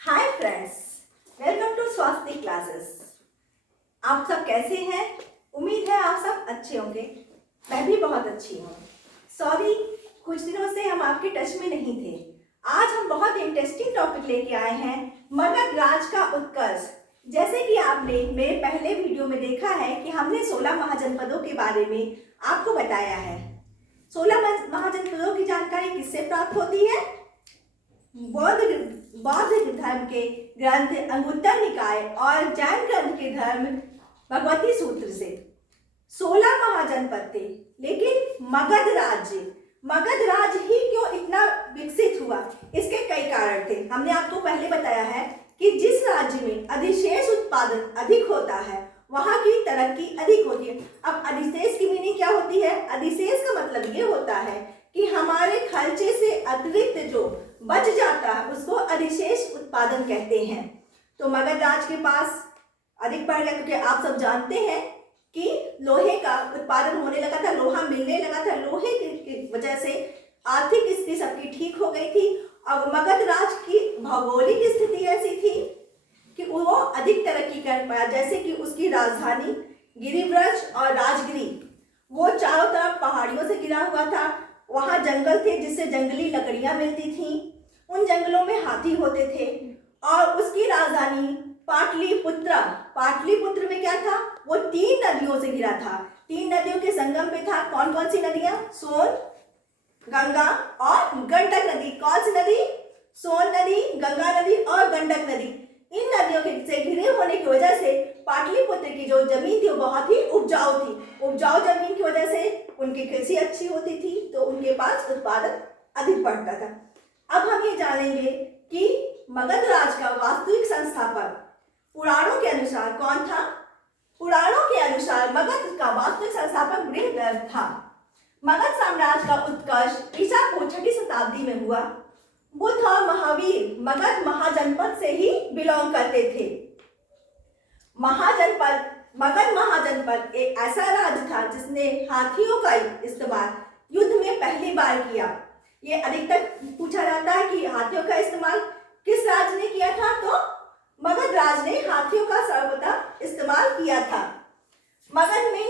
Hi friends, welcome to स्वास्थ्य classes. आप सब कैसे हैं? उम्मीद है आप सब अच्छे होंगे। मैं भी बहुत अच्छी हूँ। सॉरी, कुछ दिनों से हम आपके टच में नहीं थे। आज हम बहुत इंटरेस्टिंग टॉपिक लेके आए हैं, मगध राज का उत्कर्ष। जैसे कि आपने मेरे पहले वीडियो में देखा है कि हमने 16 महाजनपदों के बारे में आपको बताया है। 16 महाजनपदों की जानकारी किससे प्राप्त होती है? बौद्ध धर्म के ग्रंथ अंगुत्तर निकाय और जैन ग्रंथ के धर्म भगवती सूत्र से। 16 महाजनपद थे, लेकिन मगध राज्य ही क्यों इतना विकसित हुआ? इसके कई कारण थे। हमने आपको पहले बताया है कि जिस राज्य में अधिशेष उत्पादन अधिक होता है वहां की तरक्की अधिक होती है। अब अधिशेष की मीनिंग क्या होती है? अधिशेष का मतलब ये होता है कि हमारे खर्चे से अतिरिक्त जो बच जाता है उसको अधिशेष उत्पादन कहते हैं। तो मगध राज के पास अधिक बढ़ गया, क्योंकि आप सब जानते हैं कि लोहे का उत्पादन होने लगा था, लोहा मिलने लगा था। लोहे की वजह से आर्थिक स्थिति सबकी ठीक हो गई थी। अब मगध राज की भौगोलिक स्थिति ऐसी थी कि वो अधिक तरक्की कर पाया। जैसे कि उसकी राजधानी गिरिव्रज और राजगिरी, वो चारों तरफ पहाड़ियों से घिरा हुआ था। वहां जंगल थे जिससे जंगली लकड़ियां मिलती थी। उन जंगलों में हाथी होते थे। और उसकी राजधानी पाटलिपुत्र में क्या था? वो 3 नदियों से घिरा था। 3 नदियों के संगम पे था। कौन कौन सी नदियां? सोन, गंगा और गंडक नदी। कौन सी नदी? सोन नदी, गंगा नदी और गंडक नदी। इन नदियों के से घिरे होने की वजह से पाटलिपुत्र की जो जमीन थी वो बहुत ही उपजाऊ थी। उपजाऊ जमीन की वजह से उनकी कृषि अच्छी होती थी, तो उनके पास उत्पादन अधिक बढ़ता था। अब हम ये जानेंगे कि मगध राज का वास्तविक संस्थापक पुराणों के अनुसार कौन था? पुराणों के अनुसार मगध का वास्तविक संस्थापक बृहद्रथ था। मगध साम्राज्य का उत्कर्ष ईसा पूर्व 6वीं शताब्दी में हुआ। बुद्ध और महावीर मगध महाजनपद से ही बिलोंग करते थे। मगध महाजनपद एक ऐसा राज्य था जिसने हाथियों का इस्तेमाल युद्ध में पहली बार किया। ये अधिकतर पूछा जाता है कि हाथियों का इस्तेमाल किस राज्य ने किया था? तो मगध राज ने हाथियों का सर्वप्रथम इस्तेमाल किया था। मगध में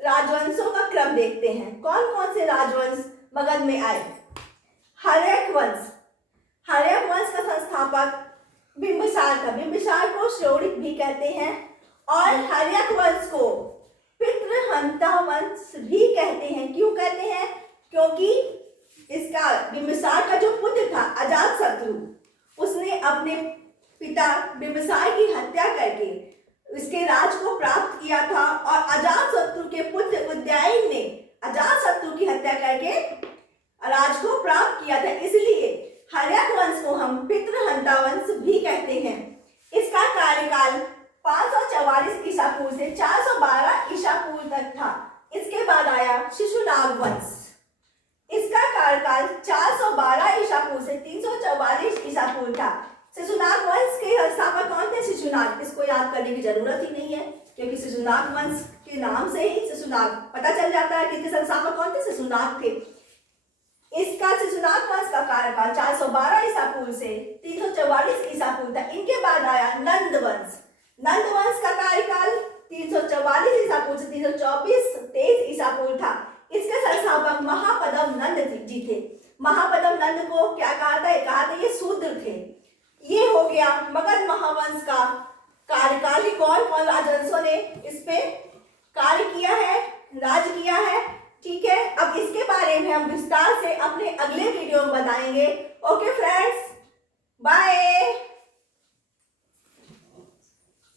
राजवंशों का क्रम देखते हैं। कौन कौन से राजवंश मगध में आए? हर्यक वंश का संस्थापक बिंबिसार था। बिंबिसार को श्रोणिक भी कहते हैं और हर्यक वंश को पितृहंता वंश भी कहते हैं। क्यों कहते हैं? क्योंकि इसका बिंबिसार का जो पुत्र था अजातशत्रु, उसने अपने पिता बिंबिसार की हत्या करके इसके राज को प्राप्त किया था। और अजातशत्रु के पुत्र उदयन ने अजातशत्रु की हत्या करके राज को प्राप्त किया था। इसलिए हर्यक वंश को हम पितृहंता वंश भी कहते हैं। इसका कार्यकाल 544 ईसा पूर्व से 412 ईसा पूर्व तक था। इसके बाद आया शिशुनाग वंश। इसका कार्यकाल 412 ईसा पूर्व से 344 ईसा पूर्व था। शिशुनाग वंश के संस्थापक कौन थे? शिशुनाग। इसको याद करने की जरूरत ही नहीं है, क्योंकि शिशुनाग वंश के नाम से ही शिशुनाग पता चल जाता है कि इसके संस्थापक कौन थे? शिशुनाग थे। इसका शिशुनाग वंश का कार्यकाल 412 ईसा पूर्व से 344 ईसा पूर्व था। इनके बाद आया नंद वंश। नंद वंश का कार्यकाल 344 ईसा पूर्व से 323 ईसा पूर्व था। इसके संस्थापक महापद्म नंद जी थे। महापद्म नंद को क्या कहा था? ये शूद्र थे। ये हो गया मगध महावंश का कार्यकाल। कौन कौन राजवंशों ने इस पे कार्य किया है, राज किया है? ठीक है, अब इसके बारे में हम विस्तार से अपने अगले वीडियो में बताएंगे। Okay friends, bye.